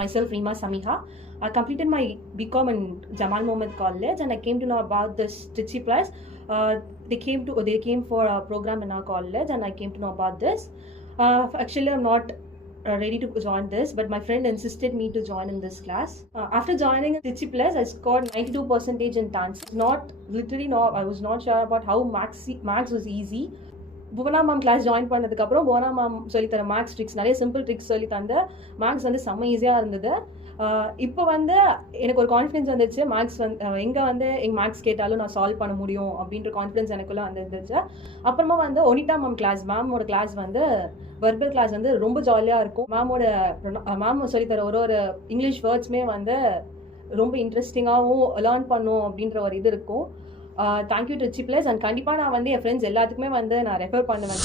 myself Reema Samiha. I completed my BCom in Jamal Mohammed College, and I came to know about this Trichy Plus. They came for a program in our college, and I came to know about this. Actually, I'm not ready to join this, but my friend insisted me to join in this class. After joining Trichy Plus, I scored 92% in dance. I was not sure about how maths was easy. Bhuvana ma'am class join பண்ணதுக்கப்புறம் Bhuvana ma'am சொல்லித்தர maths tricks, நிறைய simple tricks சொல்லி தந்த maths வந்து செம்ம ஈஸியாக இருந்தது. இப்போ வந்து எனக்கு ஒரு கான்ஃபிடன்ஸ் வந்துச்சு, மேக்ஸ் எங்கே எங்கள் மேக்ஸ் கேட்டாலும் நான் சால்வ் பண்ண முடியும் அப்படின்ற கான்ஃபிடன்ஸ் எனக்குள்ளே வந்துருந்துச்சு. அப்புறமா ஒனிட்டா மேம் மேமோட கிளாஸ் வெர்பல் கிளாஸ் ரொம்ப ஜாலியாக இருக்கும். மேம் சொல்லித்தர ஒரு இங்கிலீஷ் வேர்ட்ஸுமே ரொம்ப இன்ட்ரெஸ்டிங்காகவும் லேர்ன் பண்ணும் அப்படின்ற ஒரு இது இருக்கும். Thank you Trichy plus. அண்ட் கண்டிப்பாக நான் என் ஃப்ரெண்ட்ஸ் எல்லாத்துக்குமே நான் ரெஃபர் பண்ணுவேன்.